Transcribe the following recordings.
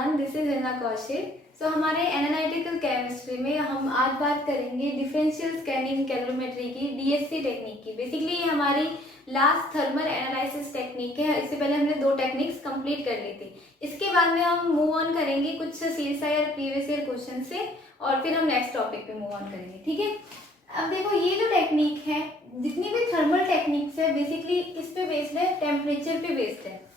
Everyone, this is Hina Kaushik. So हमारे analytical chemistry में हम आज बात करेंगे डिफरेंशियल स्कैनिंग कैलोरीमेट्री की डीएससी टेक्निक की। बेसिकली ये हमारी लास्ट थर्मल एनालिसिस टेक्निक है। इससे पहले हमने 2 टेक्निक्स कंप्लीट कर ली थी। इसके बाद में हम मूव ऑन करेंगे कुछ सीएसआई और प्रीवियस ईयर क्वेश्चन से, और फिर हम नेक्स्ट टॉपिक पे मूव ऑन करेंगे। ठीक है, अब देखो ये जो टेक्निक है, जितनी भी थर्मल टेक्निक्स है बेसिकली किस पे बेस्ड है? टेम्परेचर पे बेस्ड है।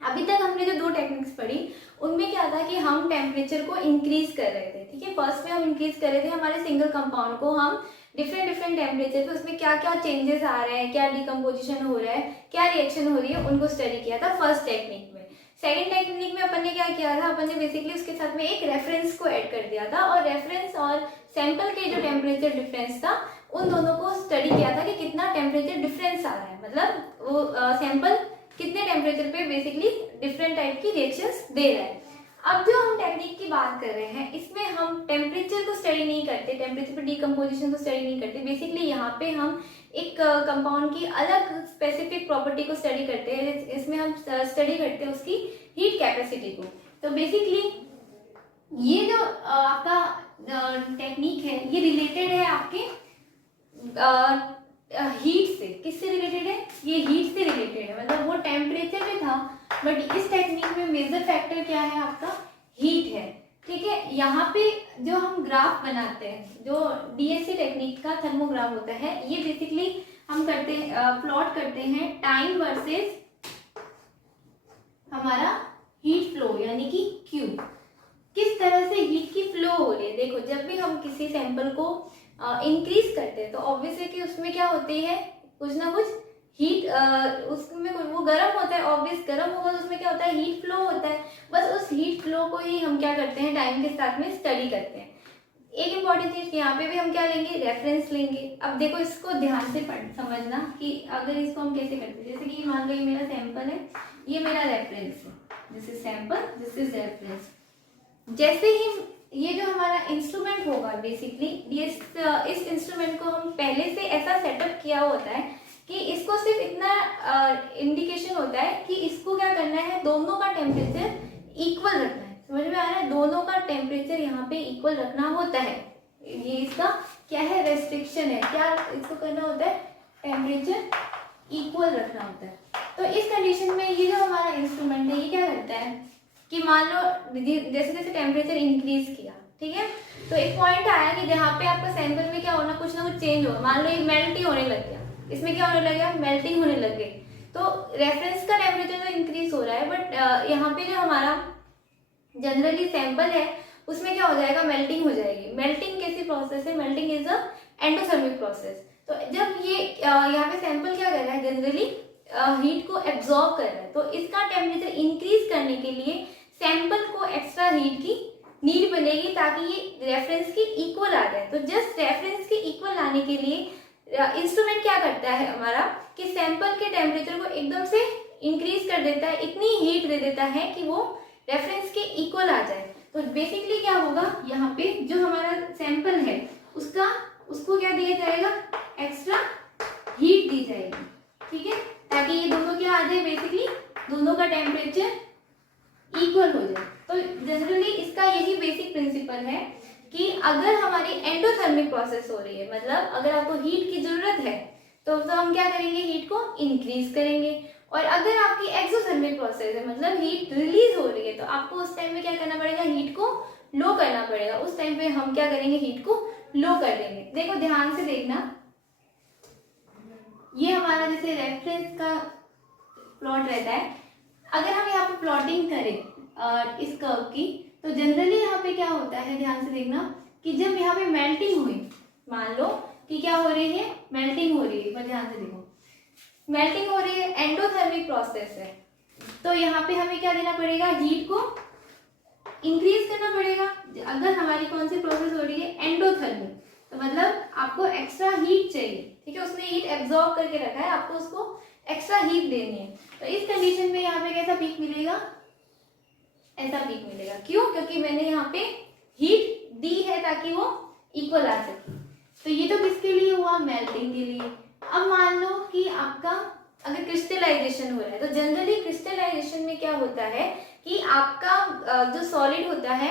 अभी तक हमने जो 2 टेक्निक्स पढ़ी उनमें क्या था कि हम टेम्परेचर को इंक्रीज कर रहे थे। ठीक है, फर्स्ट में हम इंक्रीज कर रहे थे हमारे सिंगल कंपाउंड को, हम डिफरेंट टेम्परेचर पे उसमें क्या क्या चेंजेस आ रहे हैं, क्या डिकम्पोजिशन हो रहा है, क्या रिएक्शन हो रही है, उनको स्टडी किया था फर्स्ट टेक्निक में। सेकेंड टेक्निक में अपन ने क्या किया था? अपन ने बेसिकली उसके साथ में एक रेफरेंस को ऐड कर दिया था, और रेफरेंस और सैंपल के जो टेम्परेचर डिफरेंस था उन दोनों को स्टडी किया था कि कितना टेम्परेचर डिफरेंस आ रहा है, मतलब वो सैंपल कितने टेम्परेचर पे बेसिकली डिफरेंट टाइप की रिएक्शंस दे रहा है। अब जो हम टेक्निक की बात कर रहे हैं इसमें हम टेम्परेचर को स्टडी नहीं करते, टेम्परेचर पे डिकम्पोजिशन को स्टडी नहीं करते। बेसिकली यहाँ पे हम एक कंपाउंड की अलग स्पेसिफिक प्रॉपर्टी को स्टडी करते हैं। इसमें हम स्टडी करते हैं उसकी हीट कैपेसिटी को। तो बेसिकली ये जो आपका टेक्निक है ये रिलेटेड है आपके हीट से। किससे रिलेटेड है? ये हीट से रिलेटेड है, मतलब वो टेम्परेचर पे था, बट इस टेक्निक में मेजर फैक्टर क्या है? आपका हीट है। ठीक है, यहाँ पे जो हम ग्राफ बनाते हैं, जो डीएससी टेक्निक का थर्मोग्राफ होता है, ये बेसिकली हम करते हैं, प्लॉट करते हैं टाइम वर्सेस हमारा हीट फ्लो, यानी कि क्यू। किस तरह से हीट की फ्लो हो रही है। देखो, जब भी हम किसी सैंपल को इंक्रीज करते हैं तो ऑब्वियस है कि उसमें क्या होती है, कुछ ना कुछ हीट, उसमें वो गर्म होता है। ऑब्वियस गर्म होगा तो उसमें क्या होता है? हीट फ्लो होता है। बस उस हीट फ्लो को ही हम क्या करते हैं? टाइम के साथ में स्टडी करते हैं। एक इंपॉर्टेंट चीज, यहाँ पे भी हम क्या लेंगे? रेफरेंस लेंगे। अब देखो, इसको ध्यान से समझना कि अगर इसको हम कैसे करते हैं। जैसे कि मान लो ये मेरा सैंपल है, ये मेरा रेफरेंस है, this is sample, this is reference. जैसे ही ये जो हमारा इंस्ट्रूमेंट होगा, बेसिकली इस इंस्ट्रूमेंट को हम पहले से ऐसा सेटअप किया होता है कि इसको सिर्फ इतना इंडिकेशन होता है कि इसको क्या करना है? दोनों का टेम्परेचर इक्वल रखना है। समझ में आ रहा है? दोनों का टेम्परेचर यहाँ पे इक्वल रखना होता है। ये इसका क्या है? रेस्ट्रिक्शन है। क्या इसको करना होता है? टेम्परेचर इक्वल रखना होता है। तो इस कंडीशन में ये जो हमारा इंस्ट्रूमेंट है ये क्या करता है कि मान लो जैसे जैसे टेम्परेचर इंक्रीज किया, ठीक है, तो एक पॉइंट आया कि जहाँ पे आपका सैंपल में क्या होना, कुछ ना कुछ चेंज होगा। मान लो ये मेल्ट ही होने लग गया, इसमें क्या होने लग गया? मेल्टिंग होने लग गई। तो रेफरेंस का टेम्परेचर तो इंक्रीज हो रहा है, बट यहाँ पे जो हमारा जनरली सैंपल है उसमें क्या हो जाएगा? मेल्टिंग हो जाएगी। मेल्टिंग कैसी प्रोसेस है? Melting is a endothermic process. तो जब ये यहाँ पे सैंपल क्या कर रहा है? जनरली हीट को एब्जॉर्ब कर रहा है। तो इसका टेम्परेचर इंक्रीज करने के लिए सैंपल को एक्स्ट्रा हीट की नीड बनेगी ताकि ये रेफरेंस की इक्वल आ जाए। तो जस्ट रेफरेंस के इक्वल आने के लिए इंस्ट्रूमेंट क्या करता है हमारा कि सैंपल के टेम्परेचर को एकदम से इंक्रीज कर देता है, इतनी हीट दे देता है कि वो रेफरेंस के इक्वल आ जाए। तो बेसिकली क्या होगा, यहाँ पे जो हमारा सैंपल है उसको क्या दिया जाएगा? एक्स्ट्रा हीट दी जाएगी। ठीक है, ताकि ये दोनों क्या आ जाए? बेसिकली दोनों का टेम्परेचर इक्वल हो जाए। तो जनरली इसका यही बेसिक प्रिंसिपल है कि अगर हमारी एंडोथर्मिक प्रोसेस हो रही है, मतलब अगर आपको हीट की जरूरत है तो हम क्या करेंगे? हीट को इंक्रीज करेंगे। और अगर आपकी एक्सोथर्मिक प्रोसेस है, मतलब हीट रिलीज हो रही है, तो आपको उस टाइम में क्या करना पड़ेगा? हीट को लो करना पड़ेगा। उस टाइम पे हम क्या करेंगे? हीट को लो कर देंगे। देखो, ध्यान से देखना, ये हमारा जैसे रेफरेंस का प्लॉट रहता है। अगर हम यहाँ पे प्लॉटिंग करें इस कर्व की, तो जनरली यहाँ पे क्या होता है? ध्यान से देखना कि जब यहाँ पे मेल्टिंग हुई, मान लो कि क्या हो रही है? मेल्टिंग हो रही है। पर ध्यान से देखो, मेल्टिंग हो रही है, एंडोथर्मिक प्रोसेस है, तो यहाँ पे हमें क्या देना पड़ेगा? हीट को इंक्रीज करना पड़ेगा। अगर हमारी कौन सी प्रोसेस हो रही है? एंडोथर्मिक, तो मतलब आपको एक्स्ट्रा हीट चाहिए। ठीक है, उसने हीट एब्जॉर्ब करके रखा है, आपको उसको एक्स्ट्रा हीट देनी है। तो इस कंडीशन में यहाँ पे कैसा पीक मिलेगा? ऐसा पीक मिलेगा। क्यों? क्योंकि मैंने यहाँ पे हीट दी है ताकि वो इक्वल आ सके। तो ये तो किसके लिए हुआ? मेल्टिंग के लिए। अब मान लो कि आपका अगर क्रिस्टलाइजेशन हो रहा है, तो जनरली क्रिस्टलाइजेशन में क्या होता है कि आपका जो सॉलिड होता है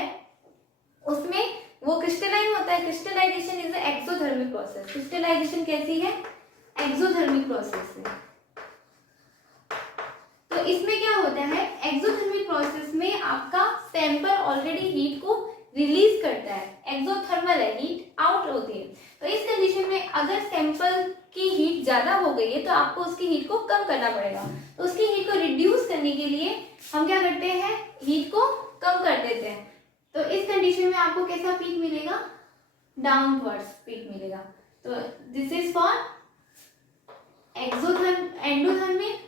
उसमें वो क्रिस्टलाइन होता है। Crystallization is exothermic process. Crystallization कैसी है? एक्सोथर्मिक प्रोसेस है। तो इसमें क्या होता है, एक्सोथर्मिक प्रोसेस में आपका सैंपल ऑलरेडी हीट को रिलीज करता है, एक्सोथर्मल है, हीट आउट होती है। तो इस कंडीशन में अगर सैंपल की हीट ज्यादा हो गई है तो आपको उसकी हीट को कम करना पड़ेगा। तो उसकी हीट को रिड्यूस करने के लिए हम क्या करते हैं, हीट को कम कर देते हैं। तो इस कंडीशन में आपको कैसा पीक मिलेगा? डाउनवर्ड्स पीक मिलेगा। तो this is for endothermic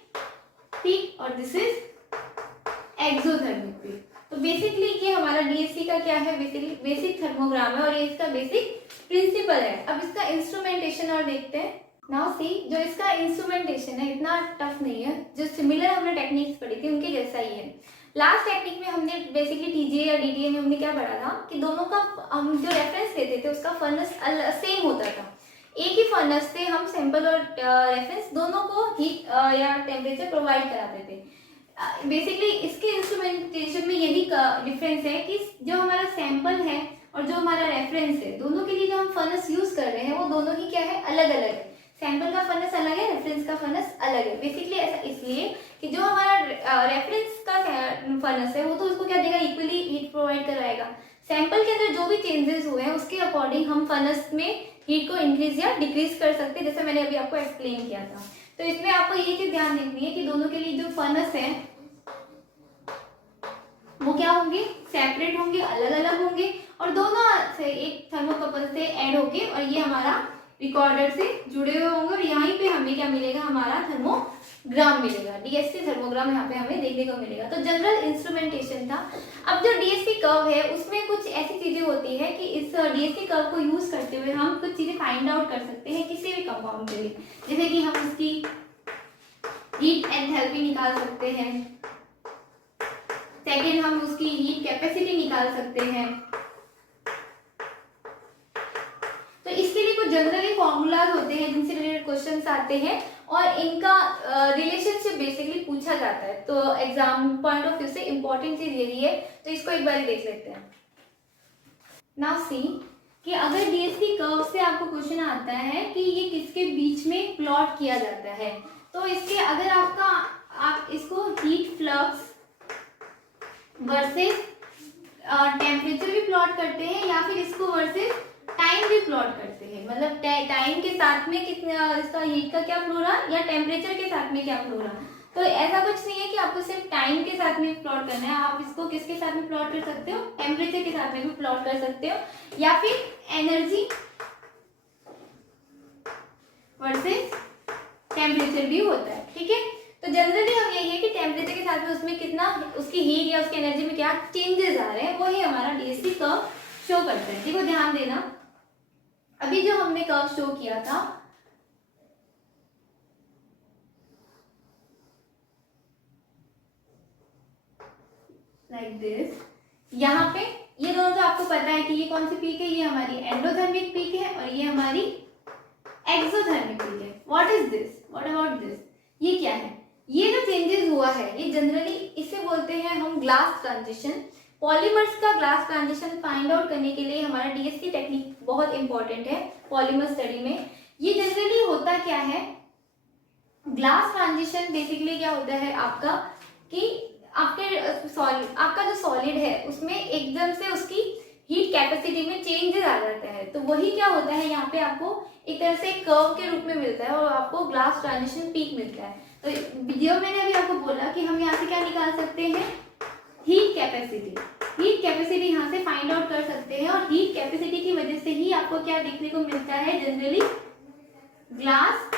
peak और दिस इज एक्सोथर्मिक पीक। तो बेसिकली ये हमारा डीएससी का क्या है, बेसिक थर्मोग्राम है और ये इसका बेसिक प्रिंसिपल है। अब इसका इंस्ट्रूमेंटेशन और देखते हैं। नाउ सी, जो इसका इंस्ट्रूमेंटेशन है इतना टफ नहीं है, जो सिमिलर हमने टेक्निक्स पढ़ी थी उनके जैसा ही है। लास्ट टेक्निक में हमने बेसिकली टीजीए या डीटीए में हमने क्या पढ़ा था कि दोनों का हम जो रेफरेंस लेते थे उसका फर्नेस सेम होता था। एक ही फर्नेस से हम सैंपल और रेफरेंस दोनों को हीट या टेम्परेचर प्रोवाइड कराते थे। बेसिकली इसके इंस्ट्रूमेंटेशन में यही डिफरेंस है कि जो हमारा सैंपल है और जो हमारा रेफरेंस है, दोनों के लिए जो हम फर्नेस यूज कर रहे हैं वो दोनों ही क्या है, अलग अलग है। सैंपल का फर्नेस अलग है, रेफरेंस का फर्नेस अलग है। बेसिकली ऐसा इसलिए कि जो हमारा रेफरेंस का फर्नेस है वो तो उसको क्या देगा, इक्वली हीट प्रोवाइड कराएगा। सैंपल के अंदर जो भी चेंजेस हुए हैं उसके अकॉर्डिंग हम फर्नेस में हीट को इंक्रीज या डिक्रीज कर सकते हैं, जैसे मैंने अभी आपको एक्सप्लेन किया था। तो इसमें आपको ये चीज ध्यान रखनी है कि दोनों के लिए जो फर्नेस है वो क्या होंगे, सेपरेट होंगे, अलग अलग होंगे और दोनों से एक थर्मोकपल से ऐड होके और ये हमारा रिकॉर्डर से जुड़े हुए होंगे और यहीं पे हमें क्या मिलेगा, हमारा थर्मोग्राम मिलेगा। डीएससी थर्मोग्राम यहाँ पे हमें देखने को मिलेगा। तो जनरल इंस्ट्रूमेंटेशन था। अब जो डीएससी कर्व है उसमें कुछ ऐसी चीजें होती है कि इस डीएससी कर्व को यूज करते हुए हम कुछ चीजें फाइंड आउट कर सकते हैं किसी भी कंपाउंड के लिए। जैसे कि हम उसकी हीट एंथैल्पी निकाल सकते हैं, सेकेंड हम उसकी हीट कैपेसिटी निकाल सकते हैं। तो इसके लिए कुछ जनरली फॉर्मूलाज होते हैं जिनसे रिलेटेड क्वेश्चंस आते हैं और इनका रिलेशनशिप बेसिकली पूछा जाता है। तो एग्जाम पॉइंट ऑफ व्यू से इंपॉर्टेंट चीज यही है, तो इसको एक बार देख लेते हैं। नाउ सी कि अगर डीएससी कर्व से आपको क्वेश्चन आता है कि ये किसके बीच में प्लॉट किया जाता है, तो इसके अगर आप इसको हीट फ्लक्स वर्सेस टेम्परेचर भी प्लॉट करते हैं या फिर इसको वर्सेस टाइम भी प्लॉट करते हैं, मतलब टाइम के साथ में कितना इसका हीट का क्या फ्लो रहा या टेम्परेचर के साथ में क्या फ्लो रहा। तो ऐसा कुछ नहीं है कि आपको सिर्फ टाइम के साथ में प्लॉट करना है, आप इसको किसके साथ में प्लॉट कर सकते हो, टेम्परेचर के साथ में भी प्लॉट कर सकते हो या फिर एनर्जी वर्सेस टेम्परेचर भी होता है। ठीक है, तो जनरली हम यही है कि टेम्परेचर के साथ में उसमें कितना उसकी हीट या उसकी एनर्जी में क्या चेंजेस आ रहे हैं वो ही हमारा डीएससी कर्व शो करता है। देखो ध्यान देना, अभी जो हमने कर्व शो किया था लाइक दिस, यहाँ पे ये दोनों तो आपको पता है कि ये कौन सी पीक है, ये हमारी एंडोथर्मिक पीक है और ये हमारी एक्सोथर्मिक पीक है। What is this, what about this, ये क्या है, ये जो चेंजेस हुआ है ये जनरली इसे बोलते हैं हम ग्लास ट्रांजिशन। पॉलीमर्स का ग्लास ट्रांजिशन फाइंड आउट करने के लिए हमारा डीएससी टेक्निक बहुत इंपॉर्टेंट है पॉलीमर स्टडी में। ये जनरली होता क्या है, ग्लास ट्रांजिशन बेसिकली क्या होता है आपका कि आपका जो सॉलिड है उसमें एकदम से उसकी हीट कैपेसिटी में चेंजेस आ जाता है। तो वही क्या होता है, यहाँ पे आपको एक तरह से कर्व के रूप में मिलता है और आपको ग्लास ट्रांजिशन पीक मिलता है। तो जो मैंने अभी आपको बोला कि हम यहाँ से क्या निकाल सकते हैं, हीट कैपेसिटी। हीट कैपेसिटी यहाँ से फाइंड आउट कर सकते हैं और हीट कैपेसिटी की वजह से ही आपको क्या देखने को मिलता है, जनरली ग्लास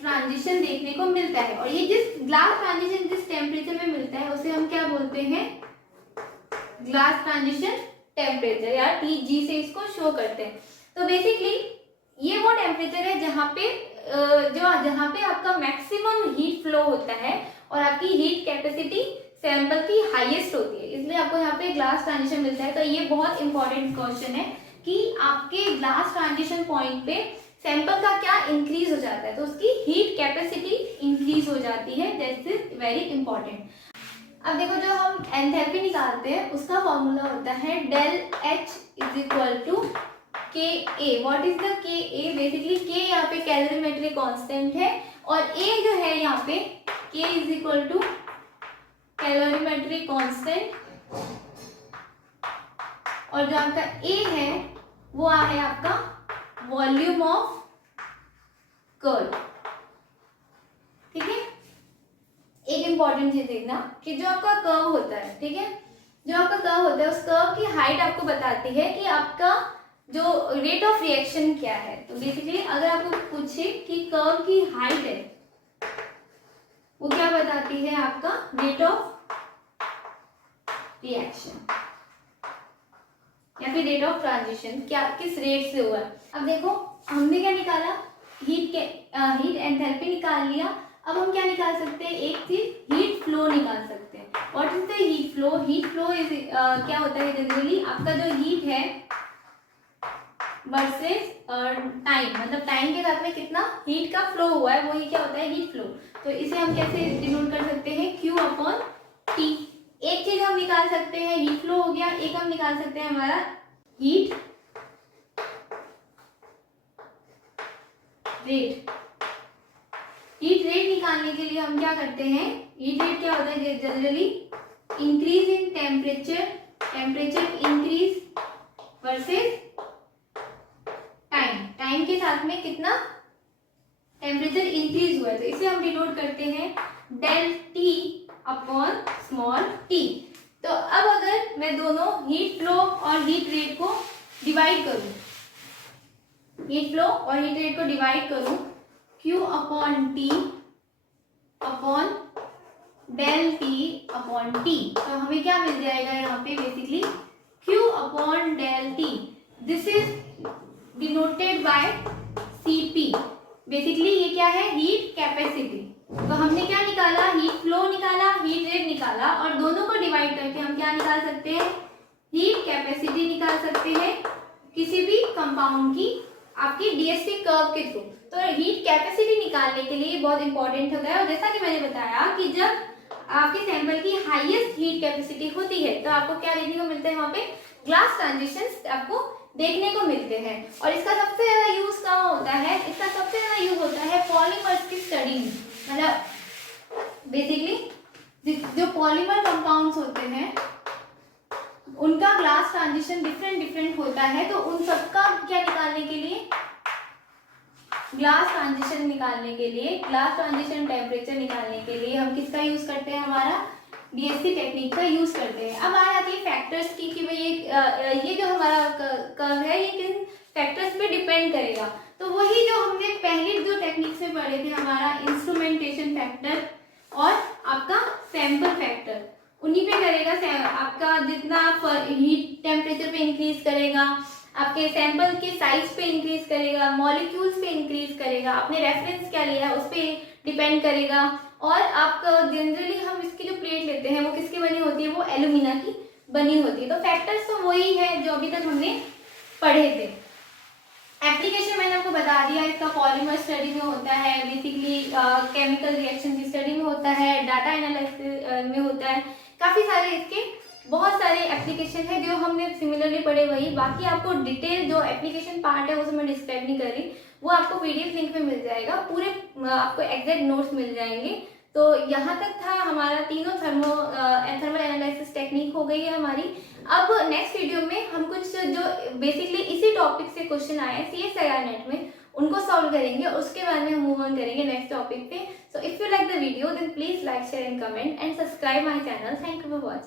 ट्रांजिशन देखने को मिलता है। और ये जिस ग्लास ट्रांजिशन जिस टेम्परेचर में मिलता है उसे हम क्या बोलते हैं, ग्लास ट्रांजिशन टेम्परेचर या TG से इसको शो करते हैं। तो बेसिकली ये वो टेम्परेचर है जहाँ पे आपका मैक्सिमम हीट फ्लो होता है और आपकी हीट कैपेसिटी सैंपल की हाईएस्ट होती है, इसलिए आपको यहाँ पे ग्लास ट्रांजिशन मिलता है। तो ये बहुत इंपॉर्टेंट क्वेश्चन है कि आपके ग्लास ट्रांजिशन पॉइंट पे सैंपल का क्या इंक्रीज हो जाता है, तो उसकी हीट कैपेसिटी इंक्रीज हो जाती है। That is very important. अब देखो जो हम एंथैल्पी निकालते हैं उसका फॉर्मूला होता है del H is equal to K A. What is the के ए? बेसिकली के यहाँ पे कैलोरीमेट्रिक कांस्टेंट है और ए जो है यहाँ पे K is equal to calorimetric constant, और जो आपका ए है वो है आपका वॉल्यूम ऑफ कर्व। ठीक है, एक इंपॉर्टेंट चीज देखना कि जो आपका कर्व होता है, ठीक है, जो आपका कर्व होता है उस कर्व की हाइट आपको बताती है कि आपका जो रेट ऑफ रिएक्शन क्या है। तो बेसिकली अगर आपको पूछे कि कर्व की हाइट है, वो क्या बताती है? आपका रेट ऑफ रिएक्शन या फिर रेट ऑफ ट्रांजिशन, क्या किस रेट से हुआ। अब देखो हमने क्या निकाला? हीट एंथैल्पी निकाल लिया। अब हम क्या निकाल सकते हैं? एक चीज हीट फ्लो निकाल सकते हैं। What is the heat flow? Heat flow is क्या होता है? जनरली आपका जो हीट है वर्सेस टाइम, मतलब टाइम के साथ में कितना हीट का फ्लो हुआ है, वही क्या होता है? Heat flow. तो इसे हम कैसे डिनोट कर सकते हैं? Q upon T। एक चीज हम निकाल सकते हैं हीट फ्लो हो गया, एक हम निकाल सकते हैं हमारा हीट रेट। हीट रेट निकालने के लिए हम क्या करते हैं? हीट रेट क्या होता है? Generally increase in temperature, temperature increase versus time, time के साथ में कितना टेम्परेचर इंक्रीज हुआ है। तो इसे हम डिनोट करते हैं del T upon small T. तो अब अगर मैं दोनों हीट फ्लो और हीट रेट को डिवाइड करूं, हीट फ्लो और हीट रेट को डिवाइड करूं, Q upon T upon del T upon T, तो हमें क्या मिल जाएगा यहाँ पे? Basically Q upon del T, this is denoted by Cp। Basically ये क्या है? Heat capacity. तो हमने क्या निकाला? हीट फ्लो निकाला, हीट रेट निकाला, और दोनों को डिवाइड करके हम क्या निकाल सकते हैं? हीट कैपेसिटी निकाल सकते हैं किसी भी कंपाउंड की आपकी डीएसपी कर्व के थ्रू। तो हीट कैपेसिटी निकालने के लिए बहुत इंपॉर्टेंट होता है। और जैसा कि मैंने बताया कि जब आपके सैंपल की हाईएस्ट हीट कैपेसिटी होती है तो आपको क्या देखने को मिलता है? वहां पे ग्लास ट्रांजिशंस आपको देखने को मिलते हैं। और इसका सबसे ज्यादा यूज कहाँ होता है? इसका सबसे ज्यादा यूज होता है पॉलीमर्स की स्टडी में। मतलब बेसिकली जो पॉलीमर कंपाउंड्स होते हैं उनका ग्लास ट्रांजिशन डिफरेंट होता है, तो उन सबका क्या निकालने के लिए? ग्लास ट्रांजिशन निकालने के लिए, ग्लास ट्रांजिशन टेम्परेचर निकालने के लिए हम किसका यूज करते हैं? हमारा डीएससी टेक्निक का यूज करते हैं। अब आ जाती है फैक्टर्स की कि भाई ये जो हमारा कर्व है ये किन फैक्टर्स पे डिपेंड करेगा। तो वही जो हमने पहले जो टेक्निक्स में पढ़े थे, हमारा इंस्ट्रूमेंटेशन फैक्टर और आपका सैंपल फैक्टर, उन्हीं पे करेगा। आपका जितना आप हीट टेम्परेचर पे इंक्रीज करेगा, आपके सैंपल के साइज पे इंक्रीज करेगा, मॉलिक्यूल्स पे इंक्रीज करेगा, आपने रेफरेंस क्या लिया है उस पर डिपेंड करेगा। और आपका जनरली हम इसकी जो प्लेट लेते हैं वो किसकी बनी होती है? वो एल्यूमिना की बनी होती है। तो फैक्टर्स तो वही है जो अभी तक हमने पढ़े थे। एप्लीकेशन मैंने आपको बता दिया, इसका पॉलीमर स्टडी में होता है, बेसिकली केमिकल रिएक्शन की स्टडी में होता है, डाटा एनालिसिस में होता है, काफी सारे इसके बहुत सारे एप्लीकेशन है जो हमने सिमिलरली पढ़े वही। बाकी आपको डिटेल जो एप्लीकेशन पार्ट है वो मैं डिस्क्राइब नहीं कर रही, वो आपको पीडीएफ लिंक में मिल जाएगा, पूरे आपको एग्जैक्ट नोट्स मिल जाएंगे। तो यहाँ तक था हमारा तीनों थर्मल एनालिसिस टेक्निक हो गई है हमारी। अब नेक्स्ट वीडियो में हम कुछ जो बेसिकली इसी टॉपिक से क्वेश्चन आए CSIR नेट में उनको सॉल्व करेंगे और उसके बाद में हम मूव ऑन करेंगे नेक्स्ट टॉपिक पे। So if you like the video then please like share and comment and subscribe my channel. Thank you for watching.